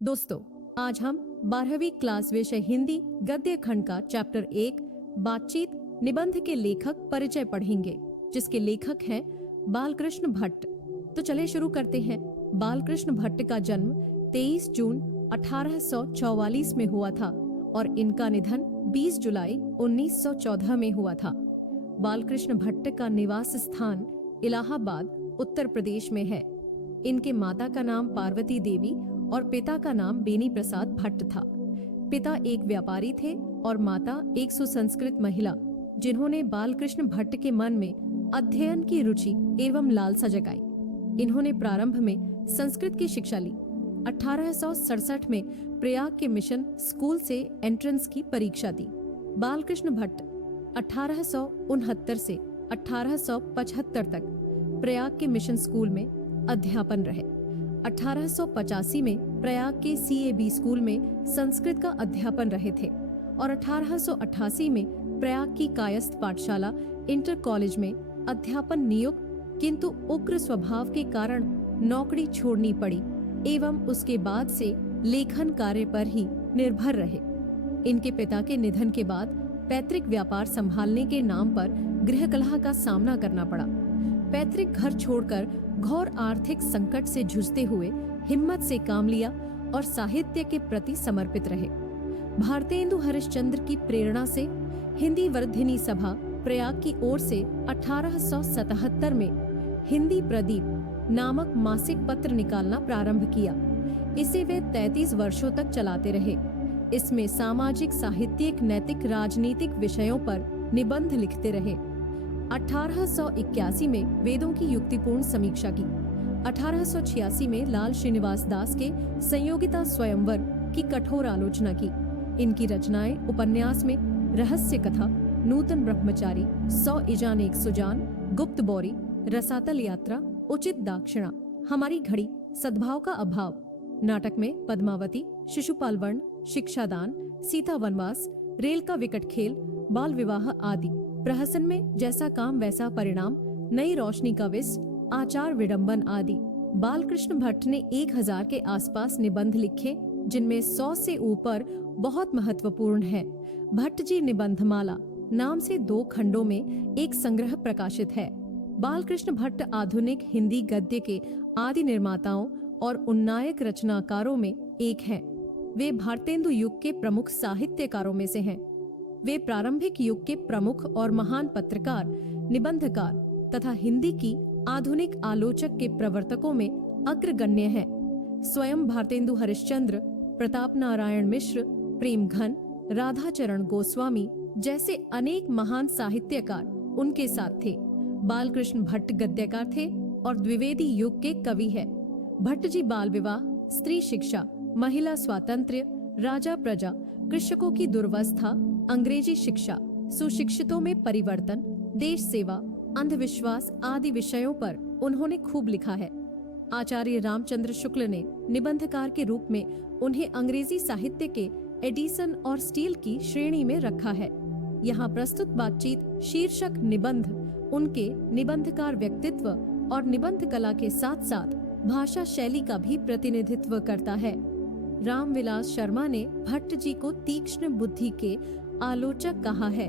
दोस्तों, आज हम 12वीं क्लास विषय हिंदी गद्य खंड का चैप्टर 1 बातचीत निबंध के लेखक परिचय पढ़ेंगे, जिसके लेखक हैं बालकृष्ण भट्ट। तो चलिए शुरू करते हैं। बालकृष्ण भट्ट का जन्म 23 जून 1844 में हुआ था और इनका निधन 20 जुलाई 1914 में हुआ था। बालकृष्ण भट्ट का निवास स्थान इलाहाबाद, उत्तर प्रदेश में है। इनके माता का नाम पार्वती देवी और पिता का नाम बेनी प्रसाद भट्ट था। पिता एक व्यापारी थे और माता एक सुसंस्कृत महिला, जिन्होंने बालकृष्ण भट्ट के मन में अध्ययन की रुचि एवं लालसा जगाई। इन्होंने प्रारंभ में संस्कृत की शिक्षा ली। 1867 में प्रयाग के मिशन स्कूल से एंट्रेंस की परीक्षा दी। बालकृष्ण भट्ट 1869 से 1875 तक प्रयाग के मिशन स्कूल में अध्यापन रहे। 1885 में प्रयाग के CAB स्कूल में संस्कृत का अध्यापन रहे थे और 1888 में प्रयाग की कायस्थ पाठशाला इंटर कॉलेज में अध्यापन नियुक्त, किंतु उग्र स्वभाव के कारण नौकरी छोड़नी पड़ी एवं उसके बाद से लेखन कार्य पर ही निर्भर रहे। इनके पिता के निधन के बाद पैतृक व्यापार संभालने के नाम पर गृह कलह का सामना करना पड़ा। पैतृक घर छोड़कर घोर आर्थिक संकट से जूझते हुए हिम्मत से काम लिया और साहित्य के प्रति समर्पित रहे। भारतेंदु हरिश्चंद्र की प्रेरणा से हिंदी वर्धिनी सभा प्रयाग की ओर से 1877 में हिंदी प्रदीप नामक मासिक पत्र निकालना प्रारंभ किया। इसे वे 33 वर्षों तक चलाते रहे। इसमें सामाजिक, साहित्यिक, नैतिक, राजनीतिक विषयों पर निबंध लिखते रहे। 1881 में वेदों की युक्तिपूर्ण समीक्षा की। 1886 में लाल श्रीनिवास दास के संयोगिता स्वयंवर की कठोर आलोचना की। इनकी रचनाएं उपन्यास में रहस्य कथा, नूतन ब्रह्मचारी, 100 इजान एक सुजान, गुप्त बौरी, रसातल यात्रा, उचित दाक्षिणा, हमारी घड़ी, सद्भाव का अभाव, नाटक में पद्मावती, शिशुपाल वर्ण, शिक्षादान, सीता वनवास, रेल का विकट खेल, बाल विवाह आदि, प्रहसन में जैसा काम वैसा परिणाम, नई रोशनी का विष, आचार विडंबन आदि। बालकृष्ण भट्ट ने 1000 के आसपास निबंध लिखे, जिनमें 100 से ऊपर बहुत महत्वपूर्ण है। भट्ट जी निबंधमाला नाम से 2 खंडों में एक संग्रह प्रकाशित है। बालकृष्ण भट्ट आधुनिक हिंदी गद्य के आदि निर्माताओं और उन्नायक रचनाकारों में एक हैं। वे भारतेंदु युग के प्रमुख साहित्यकारों में से हैं। वे प्रारंभिक युग के प्रमुख और महान पत्रकार, निबंधकार तथा हिंदी की आधुनिक आलोचक के प्रवर्तकों में अग्रगण्य हैं। स्वयं भारतेंदु हरिश्चंद्र, प्रताप नारायण मिश्र, प्रेमघन, राधाचरण गोस्वामी जैसे अनेक महान साहित्यकार उनके साथ थे। बालकृष्ण भट्ट गद्यकार थे और द्विवेदी युग के कवि है। भट्ट जी बाल विवाह, स्त्री शिक्षा, महिला स्वातंत्र्य, राजा प्रजा, कृषकों की दुर्वस्था, अंग्रेजी शिक्षा, सुशिक्षितों में परिवर्तन, देश सेवा, अंधविश्वास आदि विषयों पर उन्होंने खूब लिखा है। आचार्य रामचंद्र शुक्ल ने निबंधकार के रूप में उन्हें अंग्रेजी साहित्य के एडिसन और स्टील की श्रेणी में रखा है। यहाँ प्रस्तुत बातचीत शीर्षक निबंध उनके निबंधकार व्यक्तित्व और निबंध कला के साथ साथ भाषा शैली का भी प्रतिनिधित्व करता है। रामविलास शर्मा ने भट्ट जी को तीक्ष्ण बुद्धि के आलोचक कहा है।